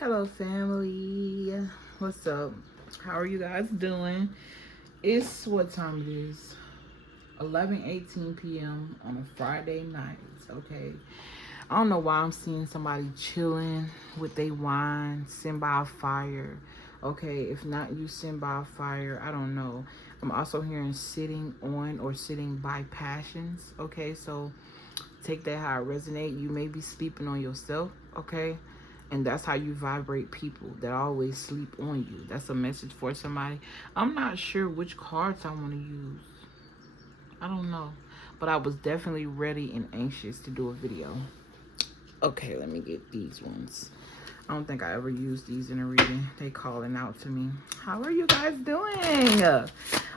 Hello, family. What's up? How are you guys doing? It's what time it is? 11:18 p.m. on a Friday night. Okay. I don't know why I'm seeing somebody chilling with their wine, sitting by a fire. Okay, if not you sitting by a fire, I don't know. I'm also hearing sitting on or sitting by passions. Okay, so take that how it resonate. You may be sleeping on yourself. Okay, and that's how you vibrate people that always sleep on you. That's a message for somebody. I'm not sure which cards I want to use. I don't know, but I was definitely ready and anxious to do a video. Okay, let me get these ones. I don't think I ever used these in a reading. They calling out to me. How are you guys doing?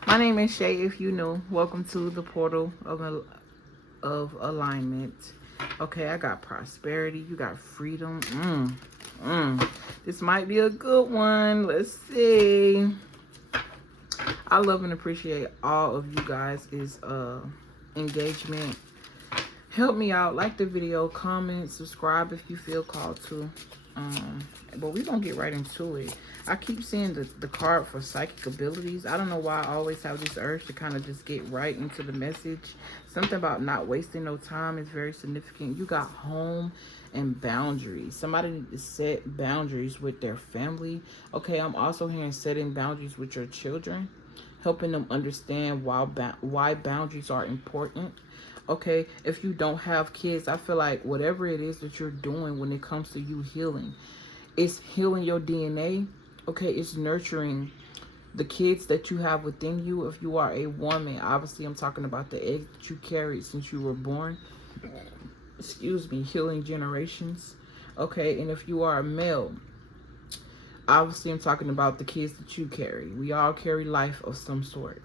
My name is Shay. If you know, welcome to the portal of alignment. Okay, I got prosperity. You got freedom. This might be a good one. Let's see. I love and appreciate all of you guys' engagement. Help me out. Like the video, comment, subscribe if you feel called to. But we're gonna get right into it. I keep seeing the card for psychic abilities. I don't know why I always have this urge to kind of just get right into the message. Something about not wasting no time is very significant. You got home and boundaries. Somebody need to set boundaries with their family. Okay, I'm also hearing setting boundaries with your children, helping them understand why boundaries are important. Okay, if you don't have kids, I feel like whatever it is that you're doing when it comes to you healing, it's healing your DNA. Okay, it's nurturing the kids that you have within you. If you are a woman, obviously I'm talking about the egg that you carried since you were born. Excuse me, healing generations. Okay, and if you are a male, obviously I'm talking about the kids that you carry. We all carry life of some sort.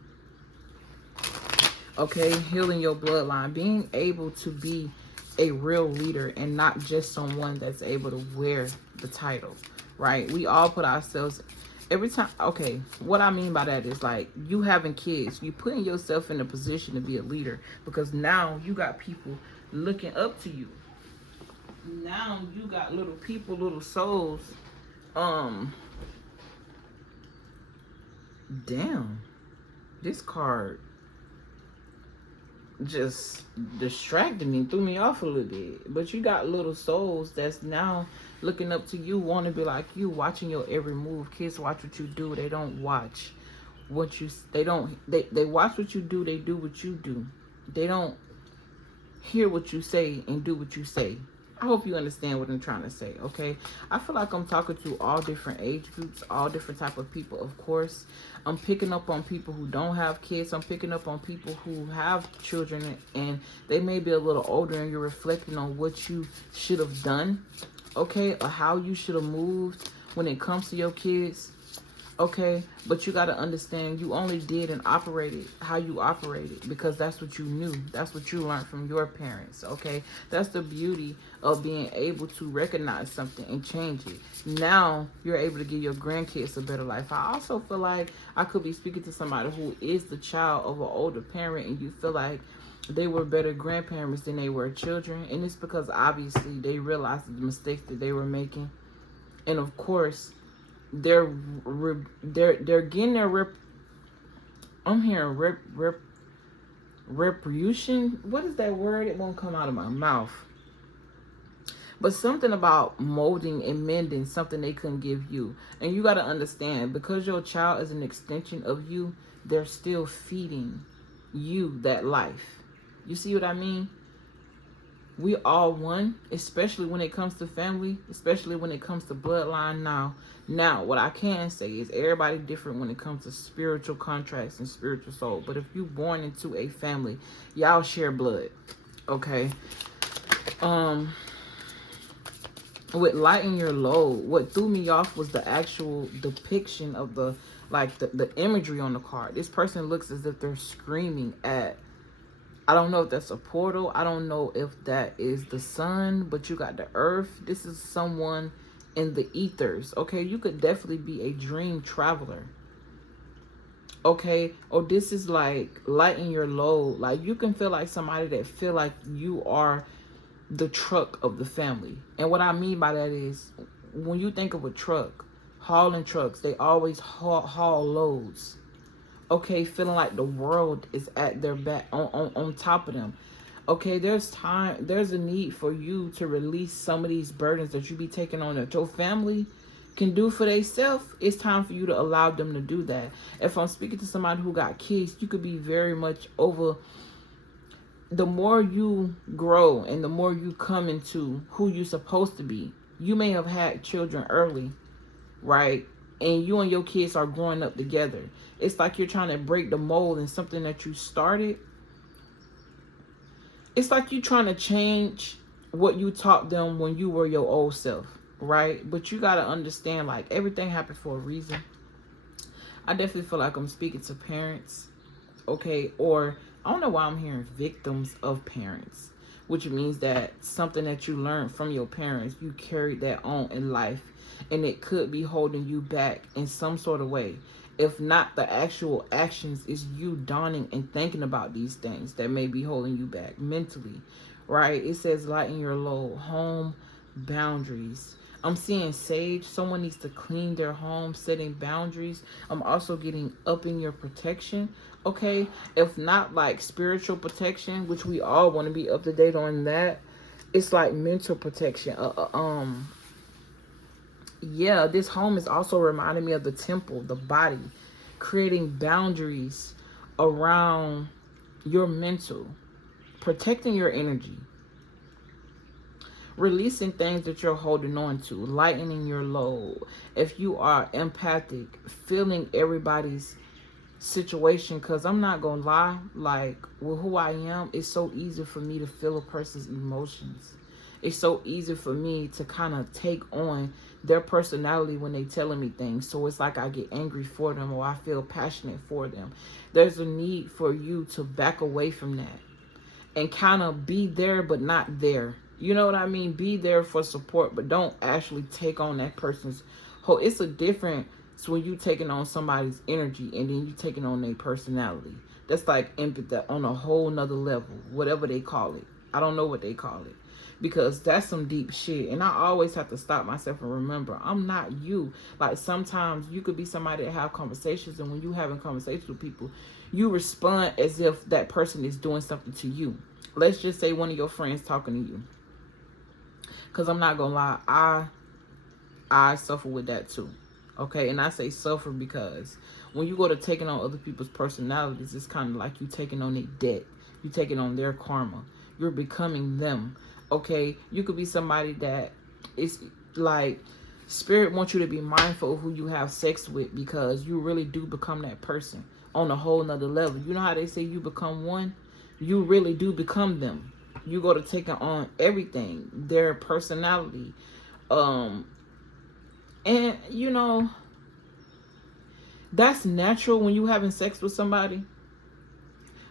Okay, healing your bloodline, being able to be a real leader and not just someone that's able to wear the title, right? We all put ourselves every time. Okay, what I mean by that is like you having kids, you putting yourself in a position to be a leader because now you got people looking up to you. Now you got little people, little souls. Um, damn, this card just distracted me, threw me off a little bit. But you got little souls that's now looking up to you, want to be like you, watching your every move. Kids watch what you do. They don't watch what you. They watch what you do. They do what you do. They don't hear what you say and do what you say. I hope you understand what I'm trying to say, okay? I feel like I'm talking to all different age groups, all different type of people, of course. I'm picking up on people who don't have kids. I'm picking up on people who have children and they may be a little older and you're reflecting on what you should have done, okay? Or how you should have moved when it comes to your kids. Okay, but you got to understand you only did and operated how you operated because that's what you knew. That's what you learned from your parents. Okay, that's the beauty of being able to recognize something and change it. Now you're able to give your grandkids a better life. I also feel like I could be speaking to somebody who is the child of an older parent and you feel like they were better grandparents than they were children. And it's because obviously they realized the mistakes that they were making. And of course, they're getting their I'm hearing retribution. What is that word? It won't come out of my mouth. But something about molding and mending something they couldn't give you. And you got to understand, because your child is an extension of you, they're still feeding you that life. You see what I mean? We all one, especially when it comes to family, especially when it comes to bloodline. Now, what I can say is everybody different when it comes to spiritual contracts and spiritual soul. But if you born into a family, y'all share blood, okay? With lighten your load, what threw me off was the actual depiction of the imagery on the card. This person looks as if they're screaming at, I don't know if that's a portal. I don't know if that is the sun, but you got the earth. This is someone in the ethers, okay? You could definitely be a dream traveler, okay? Or this is like lighten your load. Like you can feel like somebody that feel like you are the truck of the family. And what I mean by that is when you think of a truck, hauling trucks, they always haul loads. Okay, feeling like the world is at their back, on top of them. Okay, there's a need for you to release some of these burdens that you be taking on that your family can do for themselves. It's time for you to allow them to do that. If I'm speaking to somebody who got kids, you could be very much over. The more you grow and the more you come into who you're supposed to be, you may have had children early, right? And you and your kids are growing up together. It's like you're trying to break the mold in something that you started. It's like you trying to change what you taught them when you were your old self, right? But you got to understand, like, everything happened for a reason. I definitely feel like I'm speaking to parents, okay? Or I don't know why I'm hearing victims of parents, which means that something that you learned from your parents, you carried that on in life, and it could be holding you back in some sort of way. If not the actual actions, is you dawning and thinking about these things that may be holding you back mentally, right? It says lighten your load, home boundaries. I'm seeing sage. Someone needs to clean their home, setting boundaries. I'm also getting up in your protection. Okay, if not like spiritual protection, which we all want to be up to date on that, it's like mental protection. Yeah, this home is also reminding me of the temple, the body, creating boundaries around your mental, protecting your energy, releasing things that you're holding on to, lightening your load. If you are empathic, feeling everybody's situation, because I'm not gonna lie, like, with who I am, it's so easy for me to feel a person's emotions. It's so easy for me to kind of take on their personality when they telling me things. So it's like I get angry for them, or I feel passionate for them. There's a need for you to back away from that and kind of be there but not there. You know what I mean? Be there for support, but don't actually take on that person's whole. It's a difference when you taking on somebody's energy and then you taking on their personality. That's like empathy on a whole nother level, whatever they call it. I don't know what they call it, because that's some deep shit. And I always have to stop myself and remember, I'm not you. Like, sometimes you could be somebody that have conversations, and when you having conversations with people, you respond as if that person is doing something to you. Let's just say one of your friends talking to you. Because I'm not going to lie, I suffer with that too. Okay, and I say suffer because when you go to taking on other people's personalities, it's kind of like you taking on their debt. You taking on their karma. You're becoming them. Okay, you could be somebody that is like, spirit wants you to be mindful of who you have sex with, because you really do become that person on a whole nother level. You know how they say you become one? You really do become them. You go to taking on everything, their personality. And you know, that's natural when you having sex with somebody.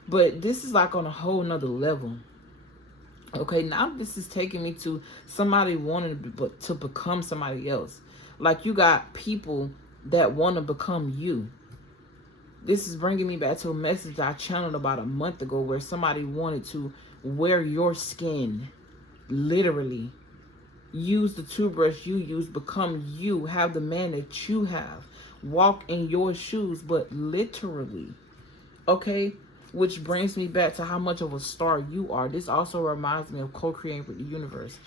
But this is like on a whole nother level. Okay, now this is taking me to somebody wanting to become somebody else. Like, you got people that want to become you. This is bringing me back to a message I channeled about a month ago, where somebody wanted to wear your skin, literally. Use the toothbrush you use, become you, have the man that you have, walk in your shoes, but literally. Okay, which brings me back to how much of a star you are. This also reminds me of co-creating with the universe.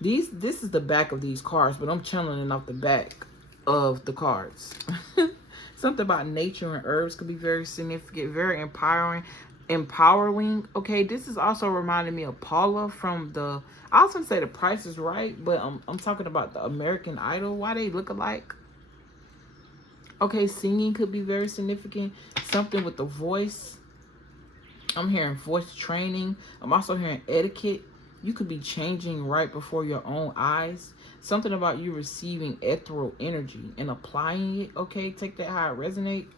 This is the back of these cards, but I'm channeling off the back of the cards. Something about nature and herbs could be very significant, very empowering. Okay, this is also reminding me of Paula from the, I was gonna say The Price is Right, but I'm talking about the American Idol. Why they look alike? Okay, singing could be very significant. Something with the voice. I'm hearing voice training. I'm also hearing etiquette. You could be changing right before your own eyes. Something about you receiving ethereal energy and applying it. Okay, take that how it resonates.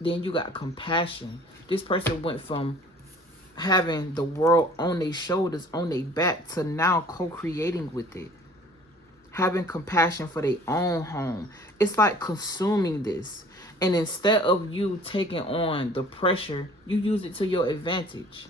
Then you got compassion. This person went from having the world on their shoulders, on their back, to now co-creating with it. Having compassion for their own home. It's like consuming this. And instead of you taking on the pressure, you use it to your advantage.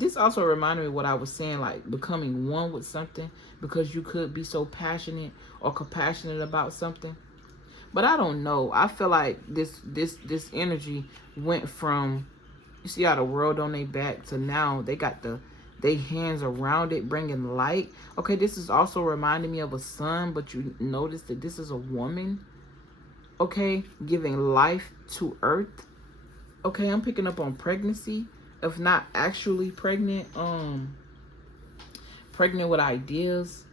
this also reminded me of what I was saying, like becoming one with something, because you could be so passionate or compassionate about something. But I don't know. I feel like this energy went from, you see how the world on their back, to now they got they hands around it, bringing light. Okay, this is also reminding me of a sun, but you notice that this is a woman. Okay, giving life to earth. Okay, I'm picking up on pregnancy, if not actually pregnant. Pregnant with ideas.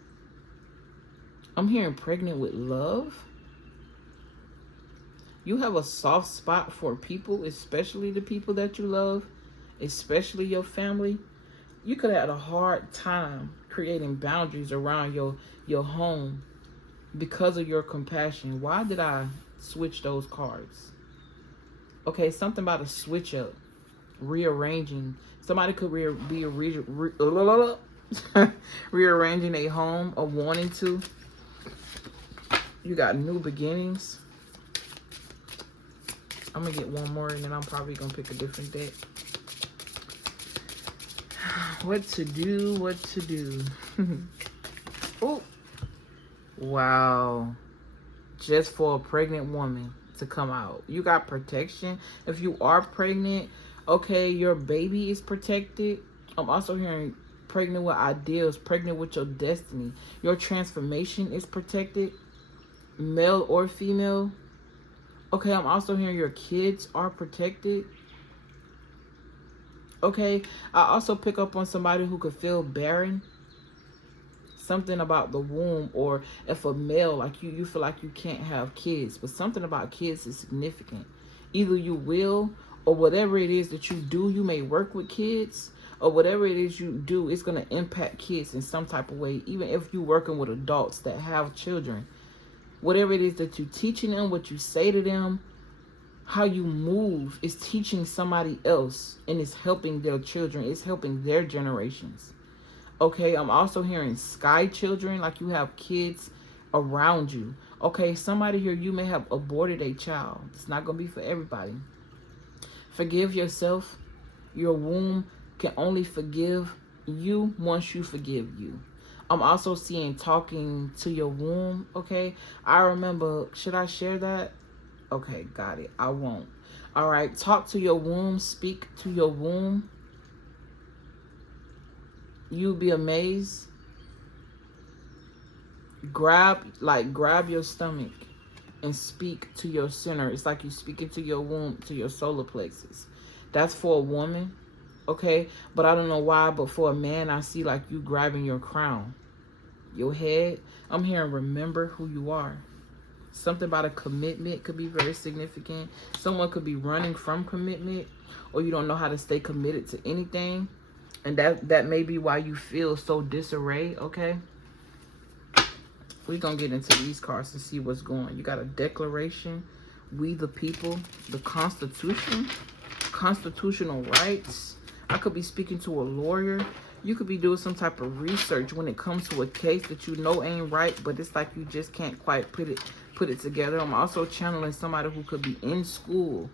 I'm hearing pregnant with love. You have a soft spot for people, especially the people that you love, especially your family. You could have had a hard time creating boundaries around your home because of your compassion. Why did I switch those cards? Okay, something about a switch up, rearranging. Somebody could be rearranging a home or wanting to. You got new beginnings. I'm gonna get one more and then I'm probably gonna pick a different deck. What to do, what to do. Oh, wow. Just for a pregnant woman to come out. You got protection. If you are pregnant, okay, your baby is protected. I'm also hearing pregnant with ideals, pregnant with your destiny. Your transformation is protected, male or female. Okay, I'm also hearing your kids are protected. Okay, I also pick up on somebody who could feel barren. Something about the womb, or if a male, like you feel like you can't have kids, but something about kids is significant. Either you will, or whatever it is that you do, you may work with kids, or whatever it is you do, it's going to impact kids in some type of way. Even if you're working with adults that have children, whatever it is that you're teaching them, what you say to them, how you move is teaching somebody else, and it's helping their children. It's helping their generations. Okay, I'm also hearing sky children, like you have kids around you. Okay, somebody here, you may have aborted a child. It's not going to be for everybody. Forgive yourself. Your womb can only forgive you once you forgive you. I'm also seeing talking to your womb, okay? I remember, should I share that? Okay, got it. I won't. All right, talk to your womb, speak to your womb. You'll be amazed. Grab your stomach and speak to your center. It's like you speaking to your womb, to your solar plexus. That's for a woman, okay? But I don't know why, but for a man, I see like you grabbing your crown, your head. I'm hearing remember who you are. Something about a commitment could be very significant. Someone could be running from commitment, or you don't know how to stay committed to anything. And that may be why you feel so disarray, okay? We're going to get into these cards to see what's going. You got a declaration, we the people, the Constitution, constitutional rights. I could be speaking to a lawyer. You could be doing some type of research when it comes to a case that you know ain't right, but it's like you just can't quite put it together. I'm also channeling somebody who could be in school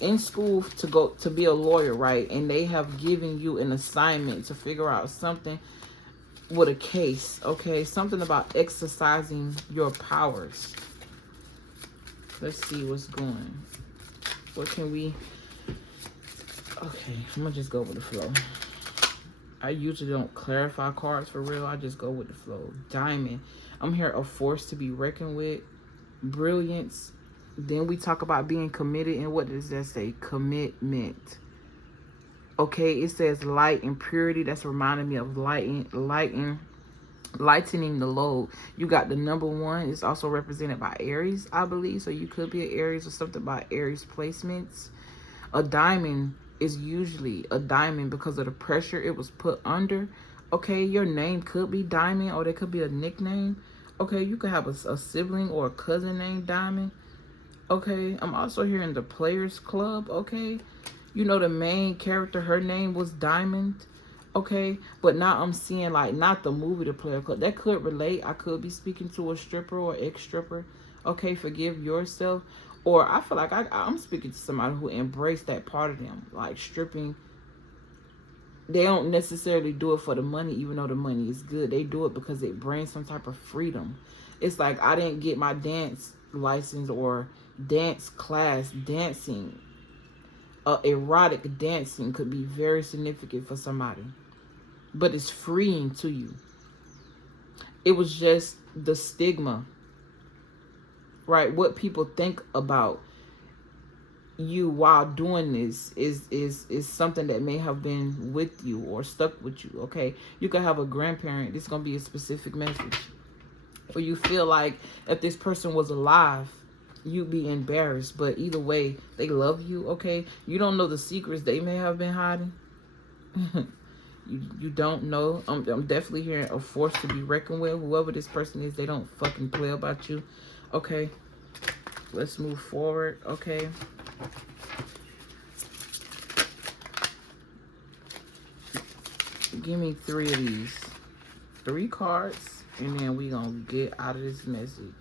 in school to go to be a lawyer, right? And they have given you an assignment to figure out something with a case, okay? Something about exercising your powers. Let's see what's going. What can we... Okay, I'm gonna just go with the flow. I usually don't clarify cards for real. I just go with the flow. Diamond. I'm here, a force to be reckoned with. Brilliance. Then we talk about being committed. And what does that say? Commitment. Okay, it says light and purity. That's reminding me of lightening the load. You got the number 1. It's also represented by Aries, I believe. So you could be an Aries or something about Aries placements. A diamond is usually a diamond because of the pressure it was put under. Okay, your name could be Diamond, or there could be a nickname. Okay, you could have a sibling or a cousin named Diamond. Okay, I'm also hearing the Players Club. Okay, you know the main character, her name was Diamond. Okay, but now I'm seeing like not the movie, the Player Club. That could relate. I could be speaking to a stripper or ex-stripper. Okay, forgive yourself. Or I feel like I'm speaking to somebody who embraced that part of them, like stripping they don't necessarily do it for the money, even though the money is good. They do it because it brings some type of freedom. It's like, I didn't get my dance license or dance class. Dancing, erotic dancing could be very significant for somebody, but it's freeing to you. It was just the stigma, right? What people think about you while doing this is something that may have been with you or stuck with you. Okay, you could have a grandparent. This is gonna be a specific message, or you feel like if this person was alive, you'd be embarrassed. But either way, they love you. Okay, you don't know the secrets they may have been hiding. You don't know. I'm definitely hearing a force to be reckoned with. Whoever this person is, they don't fucking play about you. Okay, let's move forward. Okay. Give me 3 of these. 3 cards, and then we gonna get out of this message.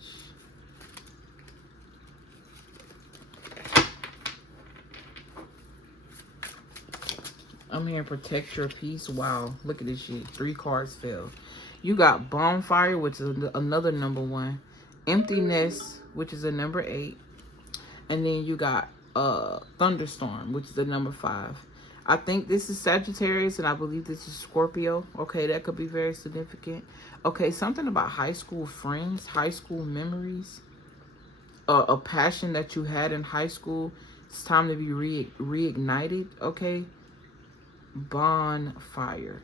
I'm here, protect your peace. Wow, look at this shit. 3 cards fell. You got bonfire, which is another number 1. Emptiness, which is a number 8. And then you got thunderstorm, which is the number 5. I think this is Sagittarius, and I believe this is Scorpio. Okay, that could be very significant. Okay, something about high school friends, high school memories, a passion that you had in high school. It's time to be reignited. Okay, bonfire.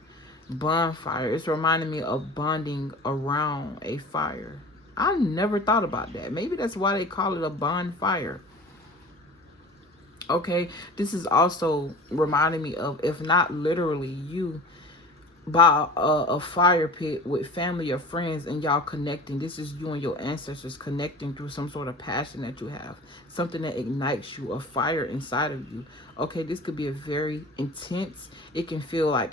Bonfire. It's reminding me of bonding around a fire. I never thought about that. Maybe that's why they call it a bonfire. Okay, this is also reminding me of, if not literally, you by a fire pit with family or friends, and y'all connecting. This is you and your ancestors connecting through some sort of passion that you have, something that ignites you, a fire inside of you. Okay, this could be a very intense, it can feel like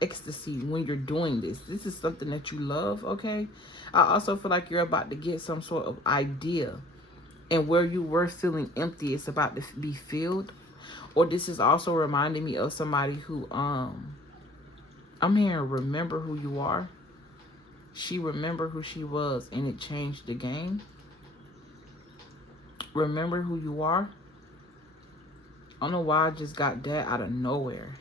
ecstasy when you're doing this. This is something that you love. Okay, I also feel like you're about to get some sort of idea, and where you were feeling empty, it's about to be filled. Or this is also reminding me of somebody who I'm hearing, remember who you are. She remembered who she was, and it changed the game. Remember who you are. I don't know why I just got that out of nowhere.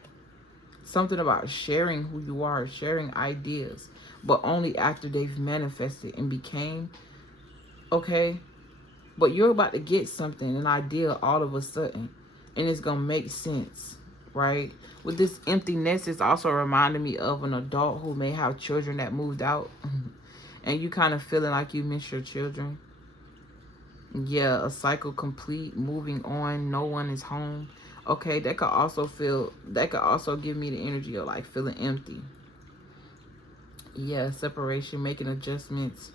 Something about sharing who you are, sharing ideas, but only after they've manifested and became. Okay, but you're about to get something, an idea, all of a sudden, and it's gonna make sense, right? With this emptiness, it's also reminding me of an adult who may have children that moved out, and you kind of feeling like you miss your children. Yeah, a cycle complete, moving on, no one is home. Okay, that could also give me the energy of like feeling empty. Yeah, separation, making adjustments.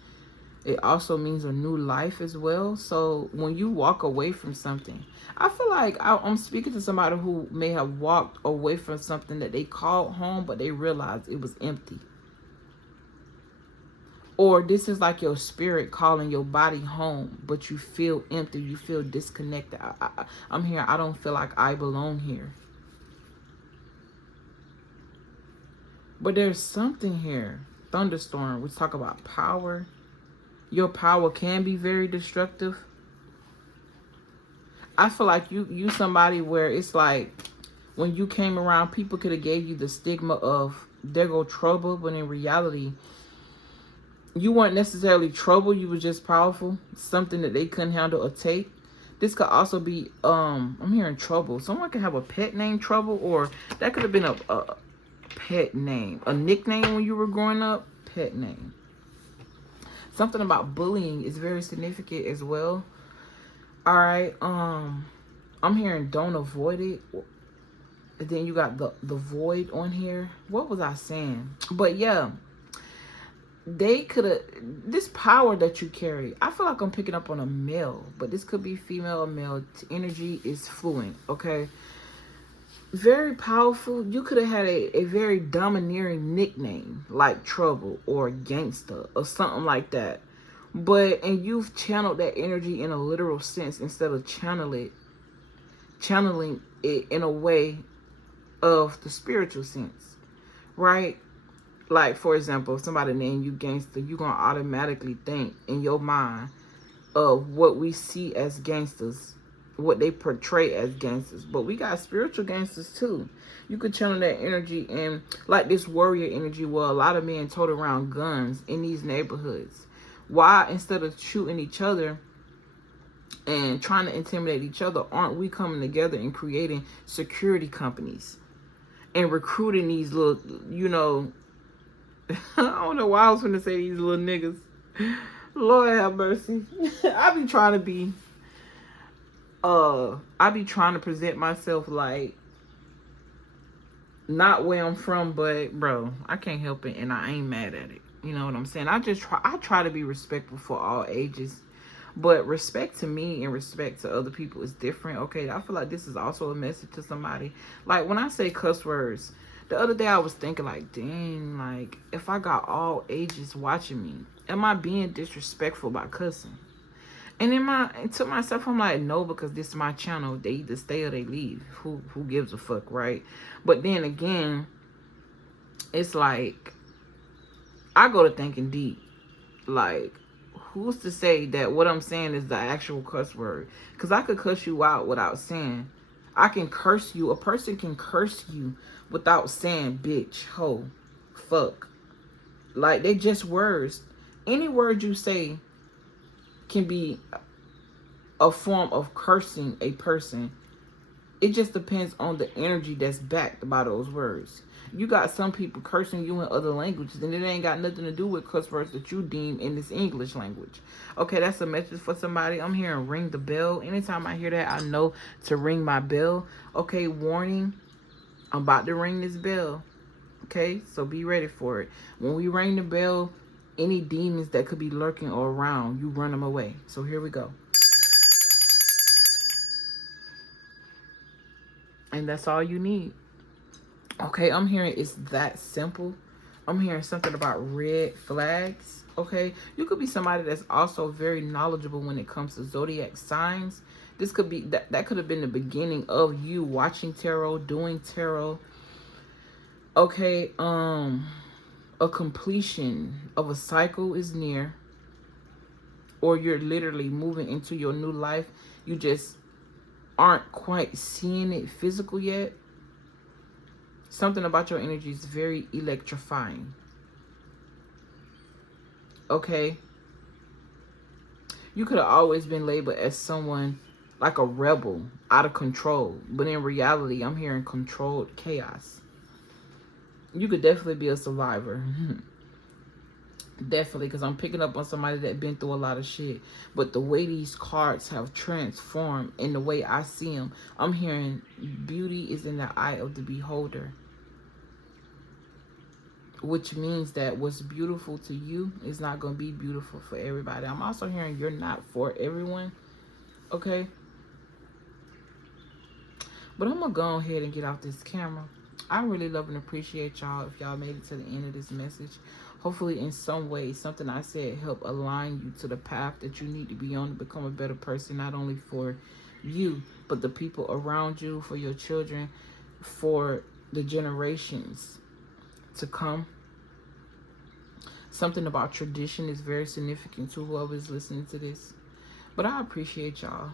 It also means a new life as well. So when you walk away from something, I feel like I'm speaking to somebody who may have walked away from something that they called home, but they realized it was empty. Or this is like your spirit calling your body home, but you feel empty. You feel disconnected. I'm here. I don't feel like I belong here. But there's something here. Thunderstorm. We talk about power. Your power can be very destructive. I feel like you somebody where it's like when you came around, people could have gave you the stigma of there go trouble, but in reality, you weren't necessarily trouble. You were just powerful. Something that they couldn't handle or take. This could also be I'm hearing trouble. Someone could have a pet named Trouble, or that could have been a pet name, a nickname when you were growing up. Pet name. Something about bullying is very significant as well. All right. I'm hearing don't avoid it. And then you got the void on here. What was I saying? But yeah, they could have, this power that you carry, I feel like I'm picking up on a male, but this could be female or male. Energy is fluent. Okay, very powerful. You could have had a very domineering nickname like Trouble or Gangster or something like that, and you've channeled that energy in a literal sense instead of channeling it in a way of the spiritual sense, right? Like, for example, if somebody name you gangster, you're going to automatically think in your mind of what we see as gangsters, what they portray as gangsters. But we got spiritual gangsters too. You could channel that energy in, like this warrior energy where a lot of men tote around guns in these neighborhoods. Why, instead of shooting each other and trying to intimidate each other, aren't we coming together and creating security companies and recruiting these little, you know, I don't know why I was going to say these little niggas. Lord have mercy. I be trying to present myself like not where I'm from, but bro, I can't help it and I ain't mad at it. You know what I'm saying? I try to be respectful for all ages. But respect to me and respect to other people is different. Okay, I feel like this is also a message to somebody. Like when I say cuss words, the other day I was thinking like, dang, like if I got all ages watching me, am I being disrespectful by cussing? And to myself, I'm like, no, because this is my channel. They either stay or they leave. Who gives a fuck, right? But then again, it's like I go to thinking deep. Like, who's to say that what I'm saying is the actual cuss word? Because I could cuss you out without saying. I can curse you. A person can curse you without saying bitch, hoe, fuck. Like, they just words. Any word you say can be a form of cursing a person. It just depends on the energy that's backed by those words. You got some people cursing you in other languages, and it ain't got nothing to do with cuss words that you deem in this English language. Okay, that's a message for somebody. I'm hearing ring the bell. Anytime I hear that, I know to ring my bell. Okay, warning. I'm about to ring this bell. Okay, so be ready for it. When we ring the bell, any demons that could be lurking or around, you run them away. So here we go. And that's all you need. Okay, I'm hearing it's that simple. I'm hearing something about red flags. Okay, you could be somebody that's also very knowledgeable when it comes to zodiac signs. This could be that could have been the beginning of you watching tarot, doing tarot. Okay, a completion of a cycle is near, or you're literally moving into your new life. You just aren't quite seeing it physical yet. Something about your energy is very electrifying. Okay? You could have always been labeled as someone like a rebel, out of control. But in reality, I'm hearing controlled chaos. You could definitely be a survivor. Definitely, because I'm picking up on somebody that been through a lot of shit. But the way these cards have transformed and the way I see them, I'm hearing beauty is in the eye of the beholder. Which means that what's beautiful to you is not going to be beautiful for everybody. I'm also hearing you're not for everyone. Okay? But I'm going to go ahead and get off this camera. I really love and appreciate y'all if y'all made it to the end of this message. Hopefully in some way, something I said helped align you to the path that you need to be on to become a better person, not only for you, but the people around you, for your children, for the generations to come. Something about tradition is very significant to whoever's listening to this. But I appreciate y'all.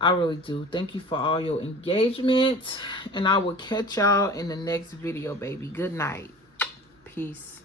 I really do. Thank you for all your engagement. And I will catch y'all in the next video, baby. Good night. Peace.